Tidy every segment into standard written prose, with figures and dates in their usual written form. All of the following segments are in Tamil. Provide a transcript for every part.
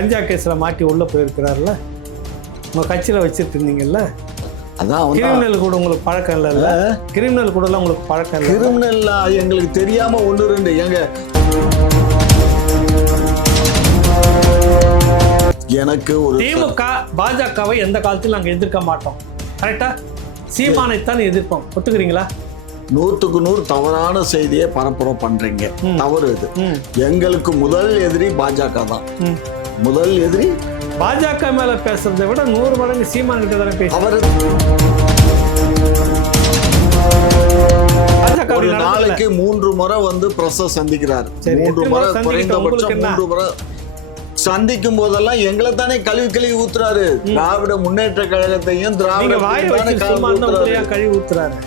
கஞ்சா கேஸ்ல மாட்டி உள்ள போயிருக்கிறாருல, உங்க கட்சியில வச்சிட்டு இருந்தீங்கல்ல. அதான் கிரிமினல் கூட உங்களுக்கு பழக்கம் இல்லைல்ல? கிரிமினல் கூட எல்லாம் உங்களுக்கு பழக்கம் இல்லை. கிரிமினல் எங்களுக்கு தெரியாம ஒன்று ரெண்டு எங்க எனக்கு ஒரு திமுக பாஜகவை எந்த காலத்திலும் நாங்க எதிர்க்க மாட்டோம். கரெக்டா? சீமானைத்தான் எதிர்ப்போம். ஒத்துக்கிறீங்களா? 100க்கு 100 தவறான செய்தியை பரப்புரம் பண்றீங்க. தவறு இது. எங்களுக்கு முதல் எதிரி பாஜக தான். முதல் எதிரி பாஜக மேல பேசுறதை விட 100 மடங்கு சீமான் கிட்ட தானே பேச. அவர் ஒரு நாளைக்கு 3 முறை வந்து பிரஸ் சந்திக்கிறார். 3 முறை குறைந்தபட்சம் 3 முறை சந்திக்கும் போதெல்லாம் எங்களை தானே கழுவி ஊத்துறாரு. திராவிட முன்னேற்ற கழகத்தையும் திராவிட கழுவி ஊத்துறாரு.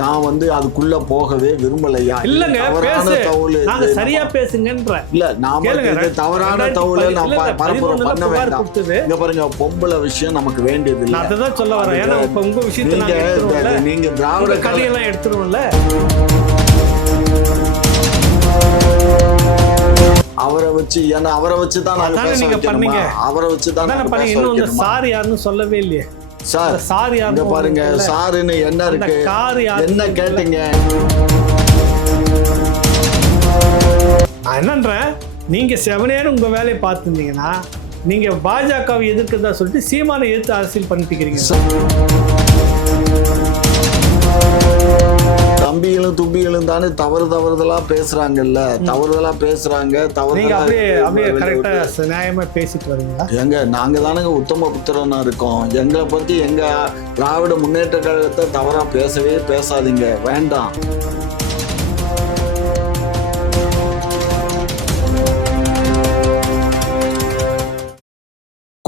நான் வந்து அதுக்குள்ள போகவே விரும்பலையா. இல்லங்க, நாங்க சரியா பேசுங்கன்ற. இல்ல நாம தவறான தகவலை நான் பரப்புரை பண்ண வேண்டாம். இங்க பாருங்க, பொம்பளை விஷயம் நமக்கு வேண்டியது இல்ல. அதுதான் சொல்ல வரேன். ஏன்னா இப்ப உங்க விஷயத்தை நீங்க திராவிட கதையெல்லாம் எடுத்துருவோம்ல. அவரை வச்சு ஏன்னா அவரை வச்சு தான் நீங்க பண்ணீங்க. அவரை வச்சு தான் இன்னும் சார் யாருன்னு சொல்லவே இல்லையே. சார் சார் யாரு பாருங்க. சாருன்னு என்ன இருக்கு, என்ன கேட்டீங்க? நான் என்னன்றேன், நீங்க செவனேன்னு உங்க வேலையை பார்த்துருந்தீங்கன்னா நீங்க பாஜகவை எதிர்க்கிறதா சொல்லிட்டு சீமானை எதிர்த்து அரசியல் பண்ணிட்டு தம்பிகளும் தும்பிகளும் தானே தவறுதலா பேசுறாங்கல்ல. தவறுதலா பேசுறாங்க. நியாயமா பேசிட்டு வரீங்களா? எங்க நாங்க தானங்க உத்தம புத்திரனா இருக்கோம். எங்களை பத்தி எங்க திராவிட முன்னேற்ற கழகத்தை தவறா பேசவே பேசாதீங்க. வேண்டாம்.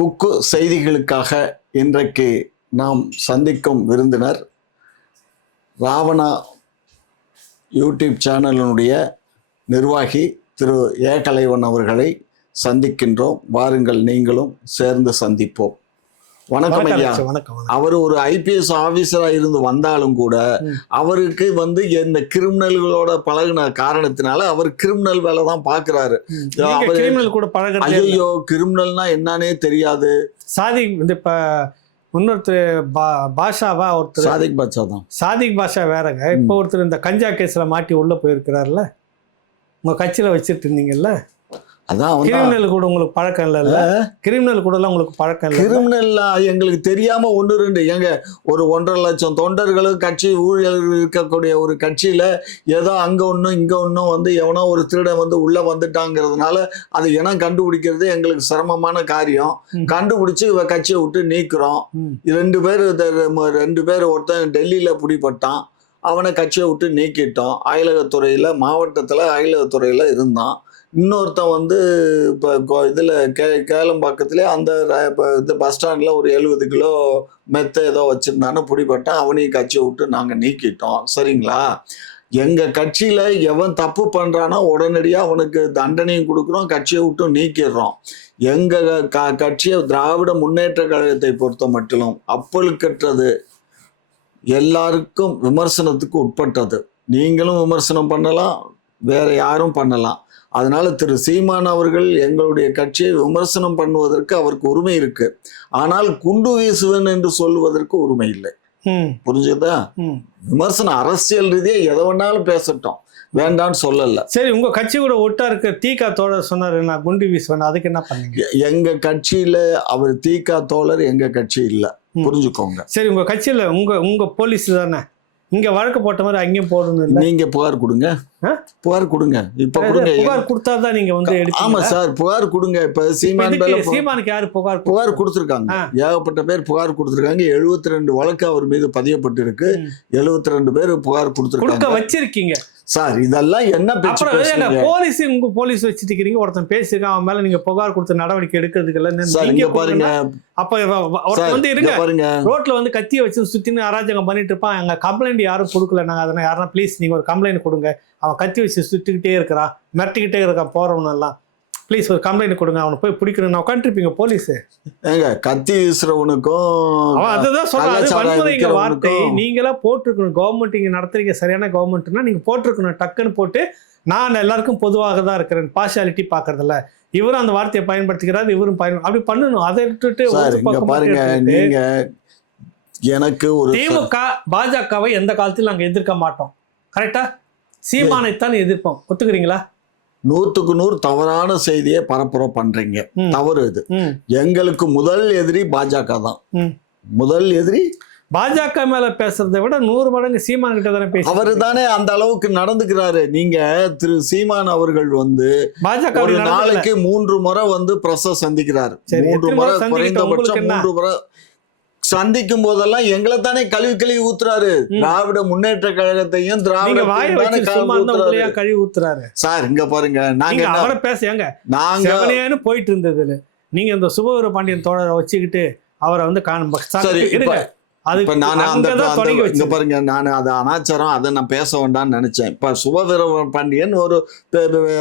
குக்கு செய்திகளுக்காக இன்றைக்கு நாம் சந்திக்கும் விருந்தினர் ராவணா யூடியூப் சேனலினுடைய நிர்வாகி திரு ஏ கலைவன் அவர்களை சந்திக்கின்றோம். வாருங்கள், நீங்களும் சேர்ந்து சந்திப்போம். வணக்கம் ஐயா. அவர் ஒரு IPS ஆபீசரா இருந்து வந்தாலும் கூட அவருக்கு வந்து இந்த கிரிமினல்களோட பழகின காரணத்தினால அவர் கிரிமினல் வேலை தான் பாக்குறாரு. ஐயோ, கிரிமினல்னா என்னன்னே தெரியாது. சாதி இப்ப இன்னொருத்தர் பாஷாவா, ஒருத்தர் சாதிக் பாஷா தான். சாதிக் பாஷா வேறங்க. இப்போ ஒருத்தர் இந்த கஞ்சா கேஸ்ல மாட்டி உள்ள போயிருக்கிறாருல, உங்க கட்சியில வச்சிட்டு இருந்தீங்கல்ல. அதான் கிரிமினல் கூட உங்களுக்கு பழக்கம் இல்லைல்ல? கிரிமினல் கூட எல்லாம் உங்களுக்கு பழக்கம் இல்லை. கிரிமினல் எங்களுக்கு தெரியாம 1 2 எங்க ஒரு 1.5 லட்சம் தொண்டர்களும் கட்சி ஊழியர்கள் இருக்கக்கூடிய ஒரு கட்சியில ஏதோ அங்க ஒன்றும் இங்க ஒன்றும் வந்து எவனோ ஒரு திருடன் வந்து உள்ள வந்துட்டாங்கிறதுனால அது இனம் கண்டுபிடிக்கிறது எங்களுக்கு சிரமமான காரியம். கண்டுபிடிச்சு கட்சியை விட்டு நீக்கிறோம். 2 பேர் ஒருத்தன் டெல்லியில பிடிபட்டான். அவனை கட்சியை விட்டு நீக்கிட்டோம். அயலகத்துறையில மாவட்டத்துல அயலகத்துறையில இருந்தான். இன்னொருத்தன் வந்து இப்போ இதில் கேளம்பாக்கத்துலேயே அந்த இது பஸ் ஸ்டாண்டில் ஒரு 70 கிலோ மெத்தை ஏதோ வச்சுருந்தான்னு பிடிபட்டான். அவனையும் கட்சியை விட்டு நாங்கள் நீக்கிட்டோம். சரிங்களா? எங்கள் கட்சியில் எவன் தப்பு பண்ணுறானோ உடனடியாக அவனுக்கு தண்டனையும் கொடுக்குறோம், கட்சியை விட்டு நீக்கிடுறோம். எங்கள் கட்சியை திராவிட முன்னேற்ற கழகத்தை பொறுத்த மட்டிலும் அப்பழுக்கற்றது, எல்லாருக்கும் விமர்சனத்துக்கு உட்பட்டது. நீங்களும் விமர்சனம் பண்ணலாம், வேற யாரும் பண்ணலாம். அதனால திரு சீமான் அவர்கள் எங்களுடைய கட்சியை விமர்சனம் பண்ணுவதற்கு அவருக்கு உரிமை இருக்கு. ஆனால் குண்டு வீசுவன் என்று சொல்லுவதற்கு உரிமை இல்லை. புரிஞ்சுதா? விமர்சனம் அரசியல் ரீதியா எதை வேணாலும் பேசட்டும், வேண்டான்னு சொல்லல. சரி, உங்க கட்சி கூட ஒட்டா இருக்க தீகா தோழர் சொன்னாரு நான் குண்டு வீசுவேன், அதுக்கு என்ன பண்ணீங்க? எங்க கட்சியில அவர் தீகா தோழர் எங்க கட்சி இல்ல, புரிஞ்சுக்கோங்க. சரி, உங்க கட்சியில உங்க போலீஸ் தானே இங்க வழக்கு போட்ட மாதிரி அங்கேயும் போடணும். நீங்க புகார் கொடுங்க, புகார் கொடுங்க. இப்ப கொடுங்க. புகார் கொடுத்தாதான் நீங்க வந்து ஆமா சார், புகார் கொடுங்க. இப்ப சீமானுக்கு யாரு புகார் கொடுத்திருக்காங்க? ஏகப்பட்ட பேர் புகார் கொடுத்திருக்காங்க. 72 வழக்கு அவர் மீது பதியப்பட்டு இருக்கு. 72 பேர் புகார் கொடுத்திருக்காங்க. வச்சிருக்கீங்க சார். இதெல்லாம் என்ன போலீஸ்? உங்க போலீஸ் வச்சிட்டு இருக்கீங்க, ஒருத்தன் பேசிருக்கான், அவன் மேல நீங்க புகார் கொடுத்த நடவடிக்கை எடுக்கிறதுக்கு இல்ல பாருங்க. அப்ப வந்து இருங்க, ரோட்ல வந்து கத்திய வச்சு சுத்தின்னு அராஜகம் பண்ணிட்டு இருப்பான். எங்க கம்ப்ளைண்ட் யாரும் கொடுக்கல, நாங்க அதனால யாரும் ப்ளீஸ் நீங்க ஒரு கம்ப்ளைண்ட் கொடுங்க. அவன் கத்தி வச்சு சுத்திக்கிட்டே இருக்கிறான், மிரட்டிக்கிட்டே இருக்கான் போறவன் எல்லாம். ப்ளீஸ் ஒரு கம்ப்ளைண்ட் கொடுங்க, அவனை போய் பிடிக்கணும். உட்காந்துருப்பீங்க போலீஸ். ஏங்க கத்தி வீசுறவனுக்கும் அவன் அதுதான் சொல்றான், அது கள்ளச்சாராயம் வன்முறைங்க வார்த்தை. விற்கிறவனுக்கும் நீங்களா போட்டிருக்கணும். கவர்மெண்ட் இங்க நடத்துறீங்க சரியான கவர்மெண்ட்னா நீங்க போட்டிருக்கணும். டக்குன்னு போட்டு நான் எல்லாருக்கும் பொதுவாக தான் இருக்கிறேன், பார்ஷியாலிட்டி பாக்குறதில்ல. இவரும் அந்த வார்த்தையை பயன்படுத்திக்கிறாரு, இவரும் அப்படி பண்ணணும். அதை விட்டுட்டு சார் ஒரு இங்க பக்கம் பாருங்க, மட்டும் எடுத்துட்டு, நீங்க எனக்கு ஒரு திமுக பாஜகவை எந்த காலத்தில் நாங்க எதிர்க்க மாட்டோம். கரெக்டா? சீமானைத்தான் எதிர்ப்போம். ஒத்துக்கிறீங்களா? 100க்கு 100 தவறான செய்தியை பரப்புரை பண்றீங்க. ம். தவறு இது. ம். எங்களுக்கு முதல் எதிரி பாஜக தான். ம். முதல் எதிரி பாஜக மேல பேசுறதை விட 100 மடங்கு சீமான் கிட்ட தானே பேசி. அவரு தானே அந்த அளவுக்கு நடந்துக்கிறாரு. நீங்க திரு சீமான் அவர்கள் வந்து பாஜக ஒரு நாளைக்கு 3 முறை வந்து பிரஸ் சந்திக்கிறாரு. சரி, 3 எத்தனை முறை முறை சந்திக்கிட்டோம்? குறைந்தபட்சம் உங்களுக்கு என்ன? 3 முறை சந்திக்கும் போதெல்லாம் எங்களை தானே கழுவி ஊத்துறாரு. திராவிட முன்னேற்ற கழகத்தையும் நீங்க வாயை வச்சு சும்மா திராவிட இருந்தா உங்களையா கழுவி ஊத்துறாரு. சார் இங்க பாருங்க, நாங்க நீங்க என்ன- அவரை பேச ஏங்க நாங்க செவனேன்னு போயிட்டு இருந்ததுல நீங்க இந்த சுபவீர பாண்டியன் தோழரை வச்சுக்கிட்டு அவரை வந்து காணும். சரி, இருங்க, அது இப்ப நான் அங்கதான் தொடங்கி இங்க வச்சு. பாருங்க, நான் அது அனாச்சாரம், அதை நான் பேச வேண்டாம்னு நினைச்சேன். இப்ப சுபவீர பாண்டியன் ஒரு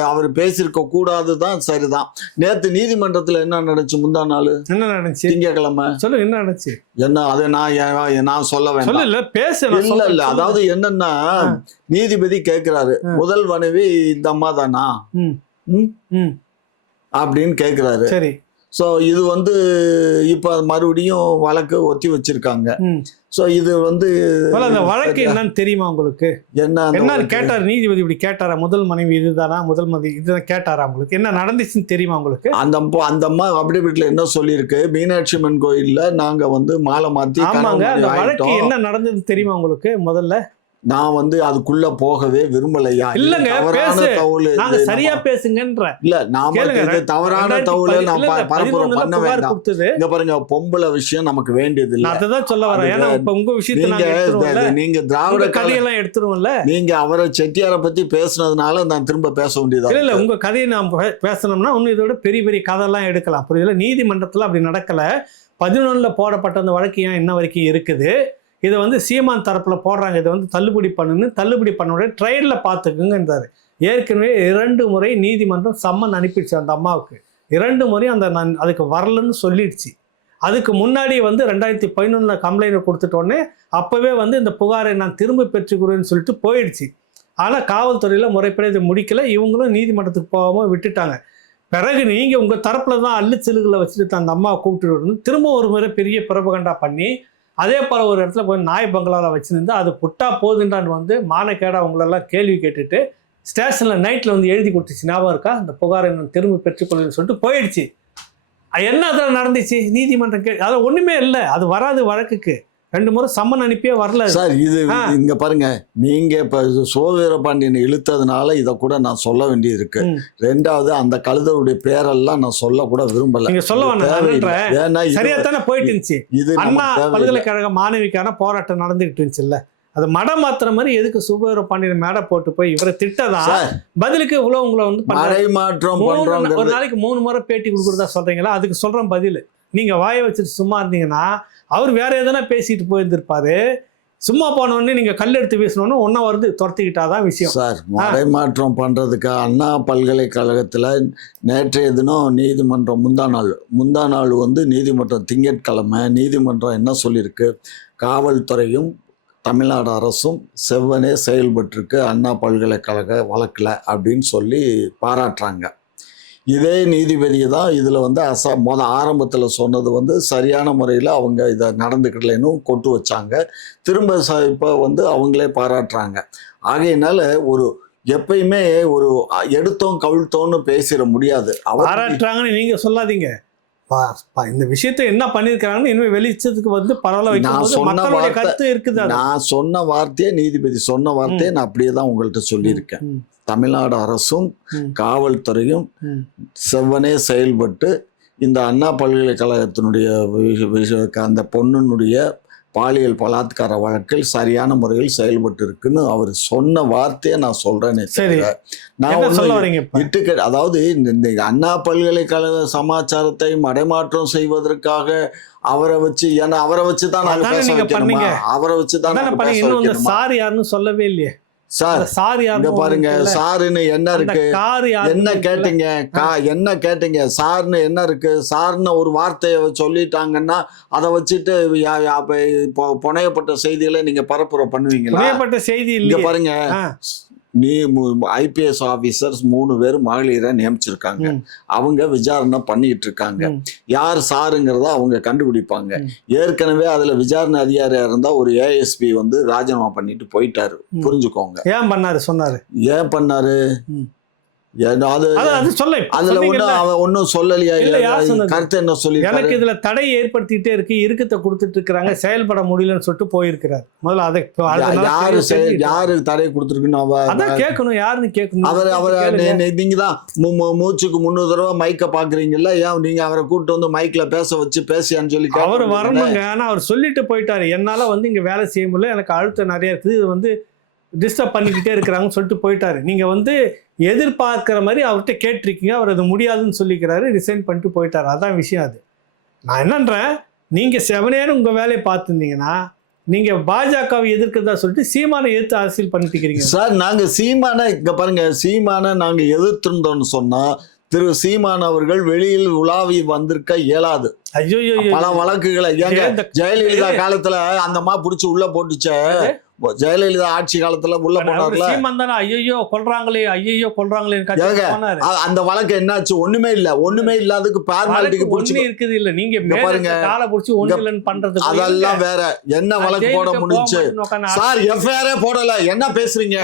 அவர் பேசியிருக்க கூடாதுதான், சரிதான். நேத்து நீதிமன்றத்துல என்ன நடந்துச்சு? முந்தா நாள் என்ன நடந்துச்சு திங்கக்கிழமை சொல்லு, என்ன நடந்துச்சு என்ன, அதை நான் சொல்ல சொல்லு. வேண்டாம். இல்ல பேச இல்ல அதாவது என்னன்னா, நீதிபதி கேக்குறாரு, முதல் மனைவி இந்த அம்மா தானா அப்படின்னு கேக்குறாரு. சரி. ஸோ இது வந்து இப்போ மறுபடியும் வழக்கு ஒத்தி வச்சிருக்காங்க. ஸோ இது வந்து அந்த வழக்கு என்னன்னு தெரியுமா உங்களுக்கு? என்ன கேட்டார் நீதிபதி? இப்படி கேட்டாரா, முதல் மனைவி இதுதானா, முதல் மனைவி இதுதான் கேட்டாரா உங்களுக்கு? என்ன நடந்துச்சுன்னு தெரியுமா உங்களுக்கு? அந்த அம்மா அப்படி வீட்டில் என்ன சொல்லியிருக்கு, மீனாட்சி அம்மன் கோயில்ல நாங்க வந்து மாலை மாத்தி. ஆமாங்க, அந்த வழக்கு என்ன நடந்தது தெரியுமா உங்களுக்கு? முதல்ல நான் வந்து அதுக்குள்ள போகவே விரும்பலையா. இல்லங்க, பேசு, தவறு நாங்க சரியா பேசுங்கன்ற. இல்ல நாம தவறான தவறு நான் பரப்புரை பண்ண வேண்டாம். இங்க பாருங்க, பொம்பளை விஷயம் நமக்கு வேண்டியது இல்ல. அதுதான் சொல்ல வரேன். ஏன்னா இப்ப உங்க விஷயத்தை நாங்க எடுத்துருவோம்ல, நீங்க திராவிட கதையெல்லாம் எடுத்துருவோம்ல. நீங்க அவரை செட்டியாரை பத்தி பேசுனதுனால நான் திரும்ப பேச வேண்டியதா இல்ல உங்க கதையை நாம் பேசணும்னா இன்னும் இதோட பெரிய பெரிய கதையெல்லாம் எடுக்கலாம். புரியுதுல? நீதிமன்றத்துல அப்படி நடக்கல. 11ல போடப்பட்ட அந்த வழக்கு ஏன் இன்ன வரைக்கும் இருக்குது? இதை வந்து சீமான் தரப்புல போடுறாங்க, இதை வந்து தள்ளுபடி பண்ண ட்ரையல்ல பார்த்துக்குங்கன்றாரு. ஏற்கனவே 2 முறை நீதிமன்றம் சம்மன் அனுப்பிடுச்சு அந்த அம்மாவுக்கு. 2 முறை அதுக்கு வரலன்னு சொல்லிடுச்சு. அதுக்கு முன்னாடி வந்து 2011 கம்ப்ளைண்ட் கொடுத்துட்டோன்னே அப்பவே வந்து இந்த புகாரை நான் திரும்ப பெற்றுக்கிறேன்னு சொல்லிட்டு போயிடுச்சு. ஆனால் காவல்துறையில் முறைப்படி இதை முடிக்கல. இவங்களும் நீதிமன்றத்துக்கு போகாமல் விட்டுட்டாங்க. பிறகு நீங்கள் உங்கள் தரப்புல தான் அள்ளுச்சிலுகளை வச்சுட்டு அந்த அம்மாவை கூப்பிட்டு வந்து திரும்ப ஒரு முறை பெரிய பிரபகண்டா பண்ணி அதே போல் ஒரு இடத்துல போய் நாய் பங்களாவில் வச்சுருந்து அது புட்டா போதுன்றான்னு வந்து மானக்கேடா அவங்களெல்லாம் கேள்வி கேட்டுட்டு ஸ்டேஷனில் நைட்டில் வந்து எழுதி கொடுத்துச்சு. ஞாபகம் இருக்கா? அந்த புகாரை நான் திரும்ப பெற்றுக்கொள்ளுன்னு சொல்லிட்டு போயிடுச்சு. என்ன அதில் நடந்துச்சு? நீதிமன்றம் அதில் ஒன்றுமே இல்லை. அது வராது வழக்குக்கு. 2 முறை சம்மன் அனுப்பியே வரல சார். இது இங்க பாருங்க, நீங்க இப்ப சோவீர பாண்டியனை இழுத்ததுனால இதை கூட நான் சொல்ல வேண்டியது இருக்கு. 2வது அந்த கழுதருடைய பேரெல்லாம் நான் சொல்ல கூட விரும்பல. நீங்க சொல்ல வேணாம். சரியா தானே போயிட்டு இருந்துச்சு. இது அண்ணா பல்கலைக்கழக மாணவிக்கான போராட்டம் நடந்துகிட்டு இருந்துச்சுல்ல, அது மடம் மாத்திர மாதிரி எதுக்கு சுபவீர பாண்டியன் மேடை போட்டு போய் இவரை திட்டதான் பதிலுக்கு இவ்வளவு உங்களை வந்து மறைமாற்றம் பண்றோம். ஒரு நாளைக்கு 3 முறை பேட்டி கொடுக்குறதா சொல்றீங்களா? அதுக்கு சொல்றேன் பதில். நீங்க வாயை வச்சுட்டு சும்மா இருந்தீங்கன்னா அவர் வேற எதனா பேசிட்டு போயிருந்திருப்பாரு. சும்மா போனோடனே நீங்க கல் எடுத்து வீசணும்னு ஒன்னா வருது, துரத்திக்கிட்டாதான் விஷயம். சார், மறைமாற்றம் பண்றதுக்கு அண்ணா பல்கலைக்கழகத்துல நேற்றைய தினம் நீதிமன்றம் முந்தா நாள் வந்து நீதிமன்றம் திங்கட்கிழமை நீதிமன்றம் என்ன சொல்லியிருக்கு, காவல்துறையும் தமிழ்நாடு அரசும் செவ்வனே செயல்பட்டிருக்கு அண்ணா பல்கலைக்கழக வழக்கில் அப்படின்னு சொல்லி பாராட்டுறாங்க. இதே நீதிபதி தான் இதில் வந்து ஆரம்பத்தில் சொன்னது வந்து சரியான முறையில் அவங்க இதை நடந்துக்கிடலைன்னு கொட்டு வச்சாங்க. திரும்ப இப்போ வந்து அவங்களே பாராட்டுறாங்க. ஆகையினால ஒரு எப்பயுமே ஒரு எடுத்தோம் கவிழ்த்தோன்னு பேசிட முடியாது. பாராட்டுறாங்கன்னு நீங்கள் சொல்லாதீங்க. இந்த விஷயத்தை என்ன பண்ணிருக்காங்கன்னு இனிமே வெளிச்சத்துக்கு வந்து பரவாயில்ல கருத்து இருக்குது. நான் சொன்ன வார்த்தையே நீதிபதி சொன்ன வார்த்தையே நான் அப்படியே தான் உங்கள்கிட்ட சொல்லியிருக்கேன். தமிழ்நாடு அரசும் காவல்துறையும் செவ்வனே செயல்பட்டு இந்த அண்ணா பல்கலைக்கழகத்தினுடைய அந்த பொண்ணுடைய பாலியல் பலாத்கார வழக்கில் சரியான முறையில் செயல்பட்டு இருக்குன்னு அவர் சொன்ன வார்த்தையை நான் சொல்றேன்னு. நான் அதாவது இந்த அண்ணா பல்கலைக்கழக சமாச்சாரத்தை மடைமாற்றம் செய்வதற்காக அவரை வச்சு, ஏன்னா அவரை வச்சுதான் நாங்க பேச வைக்கணுமா, அவரை வச்சுதான் சார் யாருன்னு சொல்லவே இல்லையே. சார் சார் இங்க பாருங்க, சாருன்னு என்ன இருக்கு, என்ன கேட்டீங்க, என்ன கேட்டீங்க, சார்னு என்ன இருக்கு, சார்னு ஒரு வார்த்தையை சொல்லிட்டாங்கன்னா அதை வச்சுட்டு புனையப்பட்ட செய்திகளை நீங்க பரப்புரை பண்ணுவீங்களா? புனையப்பட்ட செய்தி இங்க இல்லையே. பாருங்க, நீ ஐபிஎஸ் ஆபீசர்ஸ் 3 பேர் மகளிரை நியமிச்சிருக்காங்க. அவங்க விசாரணை பண்ணிட்டு இருக்காங்க. யார் சாருங்கிறத அவங்க கண்டுபிடிப்பாங்க. ஏற்கனவே அதுல விசாரணை அதிகாரியா இருந்தா ஒரு ஏஎஸ்பி வந்து ராஜினாமா பண்ணிட்டு போயிட்டாரு. புரிஞ்சுக்கோங்க. ஏன் பண்ணாரு சொன்னாரு, ஏன் பண்ணாரு, அதுல ஒன்னும் சொல்லலையா, கருத்து என்ன சொல்லி எனக்கு இதுல தடை ஏற்படுத்திட்டே இருக்கு, இருக்கத்தை கொடுத்துட்டு இருக்காங்க, செயல்பட முடியலன்னு சொல்லிட்டு போயிருக்கிறார். முதல்ல அதை யாரு தடை கொடுத்துருக்குன்னு அதான் கேட்கணும், யாருன்னு கேட்கணும். அவர் நீங்க தான் மூச்சுக்கு 3 தடவை மைக்க பாக்குறீங்கல்ல, ஏன் நீங்க அவரை கூப்பிட்டு வந்து மைக்ல பேச வச்சு பேசியான்னு சொல்லி அவர் வரணுங்க. ஆனா அவர் சொல்லிட்டு போயிட்டாரு, என்னால வந்து இங்க வேலை செய்ய முடியல, எனக்கு அழுத்தம் நிறைய இருக்குது, இது வந்து டிஸ்டர்ப் பண்ணிக்கிட்டே இருக்கிறாங்கன்னு சொல்லிட்டு போயிட்டாரு. நீங்க வந்து எதிர்பார்க்கிற மாதிரி அவர்கிட்ட கேட்டிருக்கீங்க, அவர் அது முடியாதுன்னு சொல்லிக்கிறாரு, ரிசைன் பண்ணிட்டு போயிட்டாரு. அதான் விஷயம். அது நான் என்னன்றேன், நீங்க செவனேன்னு உங்க வேலையை பார்த்துருந்தீங்கன்னா நீங்க பாஜகவை எதிர்க்கிறதா சொல்லிட்டு சீமானை எதிர்த்து அரசியல் பண்ணிட்டு இருக்கீங்க. சார் நாங்க சீமானை இங்க பாருங்க, சீமானை நாங்க எதிர்த்திருந்தோம்னு சொன்னா திரு சீமான் அவர்கள் வெளியில் உலாவி வந்திருக்க இயலாது. பல வழக்குகளை ஜெயலலிதா காலத்துல அந்த மா புடிச்சு உள்ள போட்டுச்ச, ஜெயலலிதா ஆட்சி காலத்துல உள்ள போனார்ல, ஐயோ கொல்றாங்களே, ஐயோ கொல்றாங்களே, அந்த வழக்கு என்னாச்சு? ஒண்ணுமே இல்ல. ஒண்ணுமே இல்லாததுக்கு பார்மாலிட்டிக்கு புடிச்சு இருக்குது இல்ல. நீங்க பாருங்க, காலை புடிச்சு ஒண்ணு இல்லன்னு பண்றது அதெல்லாம் வேற. என்ன வழக்கு போட முடிஞ்சு சார்? எஃப்ஐஆரே போடல. என்ன பேசுறீங்க?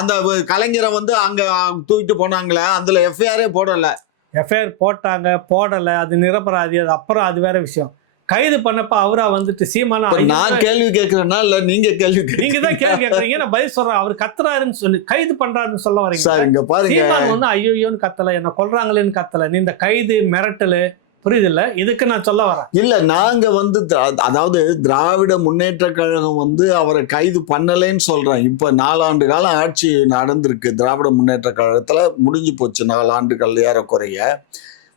அந்த கலைஞரை வந்து அங்க தூக்கிட்டு போனாங்களே, அதுல எஃப்ஐஆரே போடல. எஃப்ஐஆர் போட்டாங்க, போடல, அது நிரபராதி, அது அப்புறம் அது வேற விஷயம். கைது பண்ணப்ப அவரா வந்துட்டு சீமானா, நான் கேள்வி கேட்கிறேன்னா இல்ல நீங்க கேள்வி நீங்க தான் கேள்வி கேட்கறீங்க, நான் பதில் சொல்றேன். அவர் கத்துறாருன்னு சொல்லி கைது பண்றாருன்னு சொல்ல வரீங்க சார். இங்க பாருங்க, சீமான் வந்து ஐயோன்னு கத்தல, என்ன கொல்றாங்களேன்னு கத்தல, நீ இந்த கைது மிரட்டலு புரியுது இல்ல, இதுக்கு நான் சொல்ல வரேன். இல்ல நாங்க வந்து அதாவது திராவிட முன்னேற்ற கழகம் வந்து அவரை கைது பண்ணலைன்னு சொல்றேன். இப்ப 4 ஆண்டு காலம் ஆட்சி நடந்திருக்கு திராவிட முன்னேற்ற கழகத்துல, முடிஞ்சு போச்சு 4 ஆண்டுகள் ஏறக்குறைய.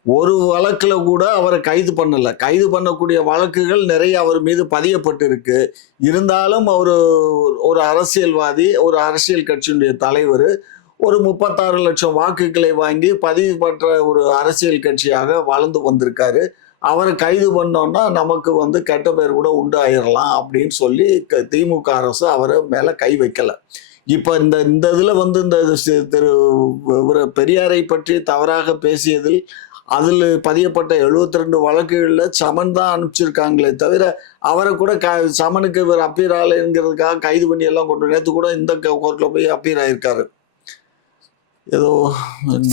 ஒரு வழக்குல கூட அவரை கைது பண்ணல. கைது பண்ணக்கூடிய வழக்குகள் நிறைய அவர் மீது பதியப்பட்டு இருக்கு. இருந்தாலும் அவர் ஒரு அரசியல்வாதி, ஒரு அரசியல் கட்சியினுடைய தலைவர், ஒரு 36 லட்சம் வாக்குகளை வாங்கி பதிவு பெற்ற ஒரு அரசியல் கட்சியாக வளர்ந்து வந்திருக்காரு. அவரை கைது பண்ணோம்னா நமக்கு வந்து கெட்ட பேர் கூட உண்டாயிரலாம் அப்படின்னு சொல்லி திமுக அரசு அவரை மேல கை வைக்கல. இப்ப இந்த இதுல வந்து இந்த திரு பெரியாரை பற்றி தவறாக பேசியதில் அதில் பதியப்பட்ட 72 வழக்குகள்ல சமன் தான் அனுப்பிச்சிருக்காங்களே தவிர அவரை கூட சமனுக்கு இவர் அப்பீர் ஆளுங்கிறதுக்காக கைது பண்ணி எல்லாம் கொண்டு, நேற்று கூட இந்த கோர்ட்ல போய் அப்பீர் ஆயிருக்காரு. ஏதோ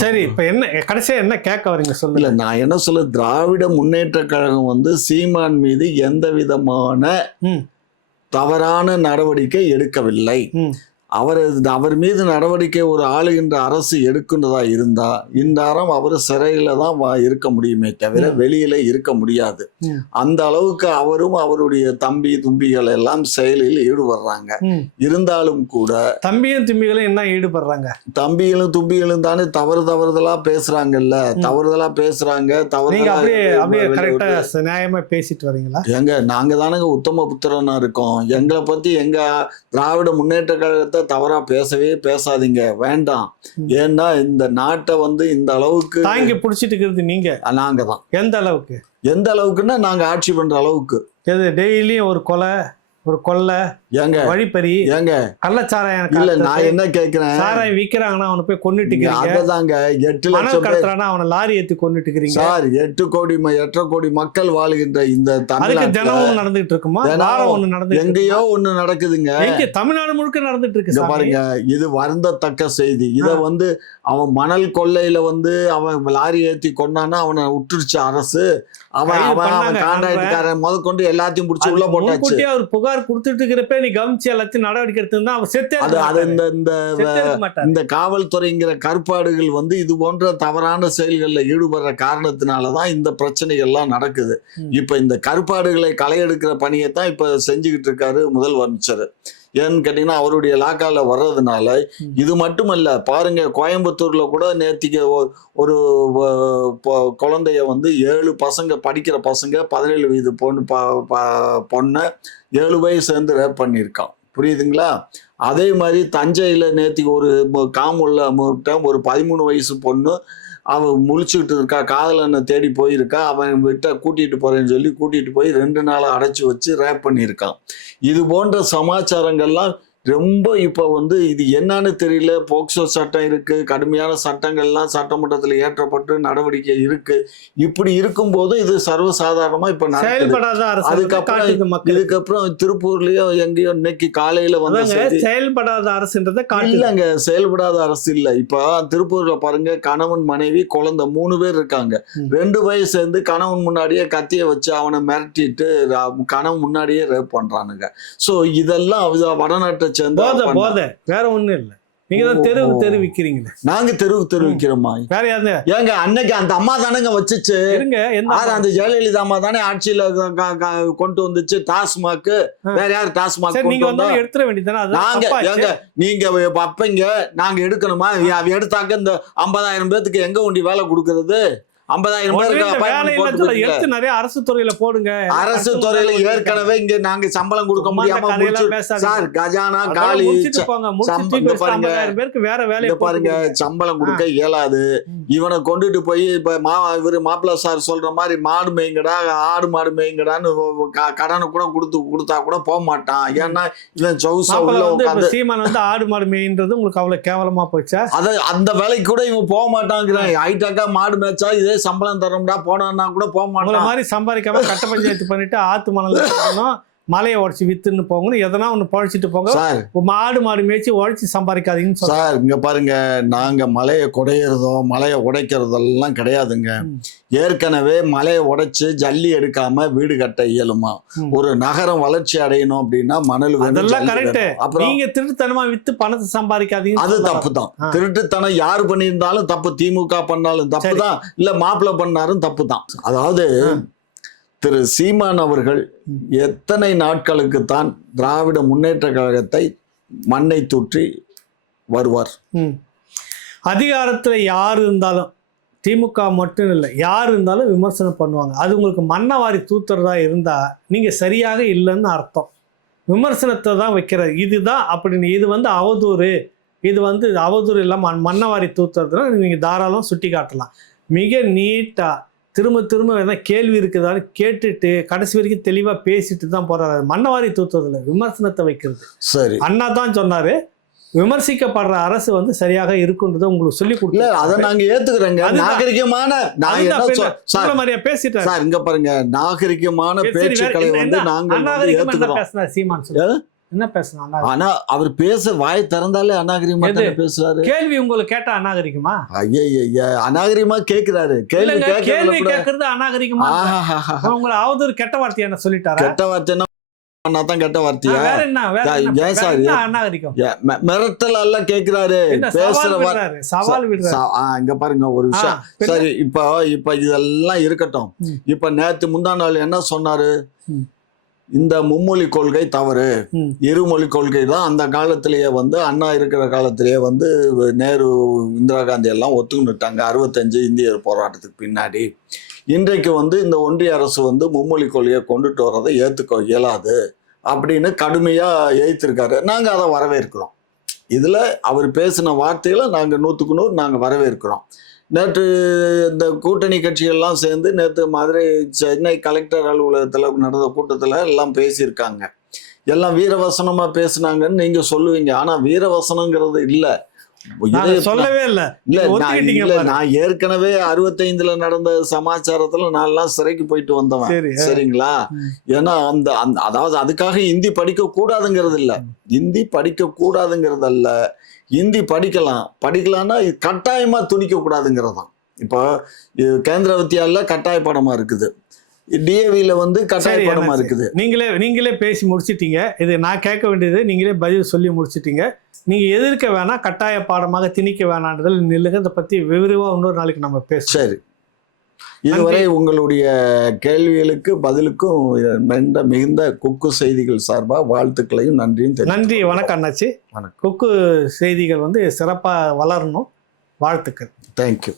சரி, இப்ப என்ன கடைசியா என்ன கேட்க வரீங்க சொல்லுங்க. நான் என்ன சொல்ல, திராவிட முன்னேற்ற கழகம் வந்து சீமான் மீது எந்த விதமான தவறான நடவடிக்கை எடுக்கவில்லை. அவர் மீது நடவடிக்கை ஒரு ஆளுகின்ற அரசு எடுக்கின்றதா இருந்தா இந்நேரம் அவர் சிறையில தான் இருக்க முடியுமே தவிர வெளியில இருக்க முடியாது. அந்த அளவுக்கு அவரும் அவருடைய தம்பி தும்பிகள் எல்லாம் செயலில் ஈடுபடுறாங்க. இருந்தாலும் கூட தம்பியும் தும்பிகளும் என்ன ஈடுபடுறாங்க? தம்பிகளும் தும்பிகளும் தானே தவறுதலா பேசுறாங்கல்ல, தவறுதலா பேசுறாங்க. நியாயமா பேசிட்டு வரீங்களா? எங்க நாங்க தானங்க உத்தம புத்திரனா இருக்கோம். எங்களை பத்தி எங்க திராவிட முன்னேற்ற கழகத்தை தவறா பேசவே பேசாதீங்க, வேண்டாம். ஏன்னா இந்த நாட்டை வந்து இந்த அளவுக்கு தாங்கி பிடிச்சிட்டு இருக்கிறது நீங்க, நாங்க தான். எந்த அளவுக்குன்னா நாங்க ஆட்சி பண்ற அளவுக்கு. டெய்லியும் ஒரு கொலை, ஒரு கொள்ளை, ஏங்க வழிப்பறி, ஏங்க கள்ளச்சாராயம். இல்ல நான் என்ன கேக்குறேன், சாராயம் விக்கிறாங்கன்னா அவனை போய் கொன்னுட்டு அததாங்க 8 லட்சம் கடத்துறானா அவனை லாரி ஏத்தி கொன்னுட்டு சார். 8 கோடி மக்கள் வாழ்கின்ற இந்த தமிழ்நாட்டுல தினமும் நடந்துட்டு இருக்குமா? ஒண்ணு நடந்து எங்கேயோ ஒண்ணு நடக்குதுங்க. தமிழ்நாடு முழுக்க நடந்துட்டு இருக்கு பாருங்க. இது வருந்தத்தக்க செய்தி. இத வந்து அவன் மணல் கொள்ளையில வந்து அவன் லாரி ஏத்தி கொண்டானா அவனை விட்டுருச்சு அரசு. அவன் கான்ட்ராக்ட்காரன் முதற்கொண்டு எல்லாத்தையும் பிடிச்சி உள்ள போட்டாச்சு. அவர் புகார் கொடுத்துட்டு இருக்கிறப்ப நீ கவனிச்சு எல்லாத்தையும் நடவடிக்கை எடுத்து அவன் செத்தே. இந்த காவல்துறைங்கிற கற்பாடுகள் வந்து இது போன்ற தவறான செயல்கள்ல ஈடுபடுற காரணத்தினாலதான் இந்த பிரச்சனைகள்லாம் நடக்குது. இப்ப இந்த கற்பாடுகளை களையெடுக்கிற பணியை தான் இப்ப செஞ்சுக்கிட்டு இருக்காரு முதல்வர். ஏன்னு கேட்டீங்கன்னா அவருடைய லாக்கால வர்றதுனால. இது மட்டுமல்ல, பாருங்க கோயம்புத்தூர்ல கூட நேத்திக்கு ஒரு குழந்தைய வந்து 7 பசங்க படிக்கிற பசங்க 17 வயது பொண்ணை 7 வயசு சேர்ந்து ரேப் பண்ணியிருக்கான். புரியுதுங்களா? அதே மாதிரி தஞ்சையில் நேற்றுக்கு ஒரு காமுள்ள ஒரு 13 வயசு பொண்ணு அவன் முழிச்சுக்கிட்டு இருக்கா, காதலனை தேடி போயிருக்கா, அவன் விட்ட கூட்டிட்டு போறேன்னு சொல்லி கூட்டிட்டு போய் 2 நாள் அடைச்சி வச்சு ரேப் பண்ணியிருக்கான். இது போன்ற சமாச்சாரங்கள்லாம் ரொம்ப இப்போ வந்து இது என்னன்னு தெரியல. போக்சோ சட்டம் இருக்கு, கடுமையான சட்டங்கள்லாம் சட்டமன்றத்தில் ஏற்றப்பட்டு நடவடிக்கை இருக்கு. இப்படி இருக்கும்போது இது சர்வசாதாரணமா இப்ப அதுக்கப்புறம் இதுக்கப்புறம் திருப்பூர்லயோ எங்கேயோ இன்னைக்கு காலையில வந்து செயல்படாத அரசுன்றத இல்லங்க, செயல்படாத அரசு இல்ல. இப்ப திருப்பூர்ல பாருங்க, கணவன் மனைவி குழந்தை 3 பேர் இருக்காங்க. 2 வயசு சேர்ந்து கணவன் முன்னாடியே கத்திய வச்சு அவனை மிரட்டிட்டு கணவன் முன்னாடியே ரேப் பண்றானுங்க. சோ இதெல்லாம் வடநாட்டை வேற ஒண்ணும் இல்ல. நீங்க தான் தெருவுக்கு தெரிவிக்கிறீங்களே. நாங்க தெருவுக்கு தெரிவிக்கிறோமா? வேற யாரு? ஏங்க அன்னைக்கு அந்த அம்மா தானங்க வச்சுச்சு. அந்த ஜெயலலிதா அம்மா தானே ஆட்சியில கொண்டு வந்துச்சு டாஸ்மாக். வேற யாரு டாஸ்மாக்? நீங்க வந்து எடுத்துற வேண்டியதானே. நாங்க ஏங்க நீங்க அப்பங்க நாங்க எடுக்கணுமா? எடுத்தாக்க இந்த 50,000 பேத்துக்கு எங்க ஒண்டி வேலை கொடுக்கறது? 50,000 பேருக்கு எடுத்து நிறைய அரசு துறையில போடுங்க. அரசு துறையில ஏற்கனவே இங்க நாங்க சம்பளம் கொடுக்க முடியாம சார் கஜானா காலி வேற வேலை பாருங்க, சம்பளம் கொடுக்க இயலாது. இவனை கொண்டுட்டு போய் இப்ப இவரு மாப்பிள்ள சார் சொல்ற மாதிரி மாடு மேய்ங்கடா ஆடு மாடு மேய்ங்கடான்னு கடனை கூட கொடுத்தா கூட போக மாட்டான். ஏன்னா இவன் சவுசா உள்ள உட்காந்து சீமான் வந்து ஆடு மாடு மேய்ன்றது உங்களுக்கு அவ்வளவு கேவலமா போச்சா? அந்த வேலைக்கு கூட இவன் போக மாட்டாங்கிறான். ஹைட்டாக்கா மாடு மேய்ச்சா இதே சம்பளம் தரம்டா போனா கூட போக மாட்டோம். மாதிரி சம்பாதிக்காம கட்ட பஞ்சாயத்து பண்ணிட்டு ஆத்து மணல் மலையை உடச்சி வித்துன்னு போகணும், எதனா ஒண்ணு பழச்சிட்டு போங்க. மாடு மேய்ச்சி உழைச்சி சம்பாதிக்காதீங்கன்னு சார். இங்க பாருங்க, நாங்க மலையை குடையிறதோ மலையை உடைக்கிறதெல்லாம் கிடையாதுங்க. ஏற்கனவே மலையை உடைச்சு ஜல்லி எடுக்காம வீடு கட்ட இயலுமா? ஒரு நகரம் வளர்ச்சி அடையணும் அப்படின்னா மணல் கரெக்ட். அப்புறம் நீங்க திருட்டுத்தனமா வித்து பணத்தை சம்பாதிக்காதீங்க, அது தப்பு தான். திருட்டுத்தனம் யாரு பண்ணியிருந்தாலும் தப்பு, திமுக பண்ணாலும் தப்பு தான், இல்ல மாப்பிள்ளை பண்ணாரும் தப்பு தான். அதாவது திரு சீமான் அவர்கள் எத்தனை நாட்களுக்கு தான் திராவிட முன்னேற்ற கழகத்தை மண்ணை தூற்றி வருவார்? அதிகாரத்துல யார் இருந்தாலும், திமுக மட்டும் இல்லை, யார் இருந்தாலும் விமர்சனம் பண்ணுவாங்க. அது உங்களுக்கு மண்ணை வாரி தூத்துறதா இருந்தா நீங்க சரியாக இல்லைன்னு அர்த்தம். விமர்சனத்தை தான் வைக்கிறது இதுதான் அப்படின்னு. இது வந்து அவதூறு, இது வந்து அவதூறு இல்லாமல் மண்ணை வாரி தூத்துறதுனா நீங்க தாராளம் சுட்டி காட்டலாம். மிக நீட்டா திரும்ப எதனா கேள்வி இருக்குதான்னு கேட்டுட்டு கடைசி வரைக்கும் தெளிவா பேசிட்டு தான் போறாரு. மண்ணவாரி தூத்துறதுல விமர்சனத்தை வைக்கிறது. சரி, அண்ணா தான் சொன்னாரு, விமர்சிக்கப்படுற அரசு வந்து சரியாக இருக்குன்றதை உங்களுக்கு சொல்லி கொடுக்கல. அதை நாங்க ஏத்துக்கிறோங்க. நாகரிகமான மாதிரியா பேசிட்டாரு சார். இங்க பாருங்க, நாகரிகமான பேச்சுக்களை வந்து நாங்க பேசினா சீமான் சொல்ல என்ன பேசணும்? ஆனா அவர் பேச வாய் திறந்தாலே அநாகரிகமா பேசுறாரு. கேள்வி உங்களுக்கு கேட்டா அநாகரிகமா? அநாகரிகமா கேக்குறாரு. கேள்வி கேட்கறது அநாகரிகமா? உங்களை அவதூறு கெட்ட வார்த்தை என்ன சொல்லிட்டாரு? கெட்ட வார்த்தைன்னா கெட்ட வார்த்தையா? மிரட்டல் எல்லாம் கேக்குறாரு, பேசுற சவால் விடுறாரு. இங்க பாருங்க ஒரு விஷயம். சரி, இப்ப இதெல்லாம் இருக்கட்டும். இப்ப நேத்து முந்தா நாள் என்ன சொன்னாரு? இந்த மும்மொழி கொள்கை தவறு, இருமொழி கொள்கை தான் அந்த காலத்திலேயே வந்து அண்ணா இருக்கிற காலத்திலேயே வந்து நேரு இந்திரா காந்தி எல்லாம் ஒத்துக்கிட்டாங்க 65 இந்தியர் போராட்டத்துக்கு பின்னாடி. இன்றைக்கு வந்து இந்த ஒன்றிய அரசு வந்து மும்மொழி கொள்கையை கொண்டுட்டு வர்றதை ஏற்றுக்க இயலாது அப்படின்னு கடுமையா எதிர்த்திருக்காரு. நாங்க அதை வரவேற்கிறோம். இதுல அவர் பேசின வார்த்தைகளை நாங்க 100க்கு 100 நாங்க வரவேற்கிறோம். நேற்று இந்த கூட்டணி கட்சிகள்லாம் சேர்ந்து நேற்று மதுரை சென்னை கலெக்டர் அலுவலகத்தில் நடந்த கூட்டத்தில் எல்லாம் பேசியிருக்காங்க. எல்லாம் வீரவசனமா பேசினாங்கன்னு நீங்க சொல்லுவீங்க. ஆனா வீரவசனங்கிறது இல்லை, சொல்லவே இல்லை. நான் ஏற்கனவே 65ல நடந்த சமாச்சாரத்துல நான் எல்லாம் சிறைக்கு போயிட்டு வந்தவன். சரிங்களா? ஏன்னா அதாவது அதுக்காக இந்தி படிக்க கூடாதுங்கிறது இல்ல, இந்தி படிக்க கூடாதுங்கிறது அல்ல, இந்தி படிக்கலாம்னா கட்டாயமா துணிக்க கூடாதுங்கிறதான். இப்போ கேந்திர வித்யாலய கட்டாய பாடமா இருக்குது, டிஏவில வந்து கட்டாய பாடமா இருக்குது. நீங்களே பேசி முடிச்சிட்டீங்க. இது நான் கேட்க வேண்டியது நீங்களே பதில் சொல்லி முடிச்சிட்டீங்க. நீங்க எதிர்க்க வேணாம், கட்டாய பாடமாக திணிக்க வேணான்றதில் நில்லுங்க. இதை பத்தி விரிவா இன்னொரு நாளைக்கு நம்ம பேசுவோம். சரி, இதுவரை உங்களுடைய கேள்விகளுக்கு பதிலுக்கும் மிகுந்த குக்கு செய்திகள் சார்பாக வாழ்த்துக்களையும் நன்றியும். நன்றி, வணக்கம் அண்ணாச்சி. குக்கு செய்திகள் வந்து சிறப்பாக வளரணும். வாழ்த்துக்கள். தேங்க்யூ.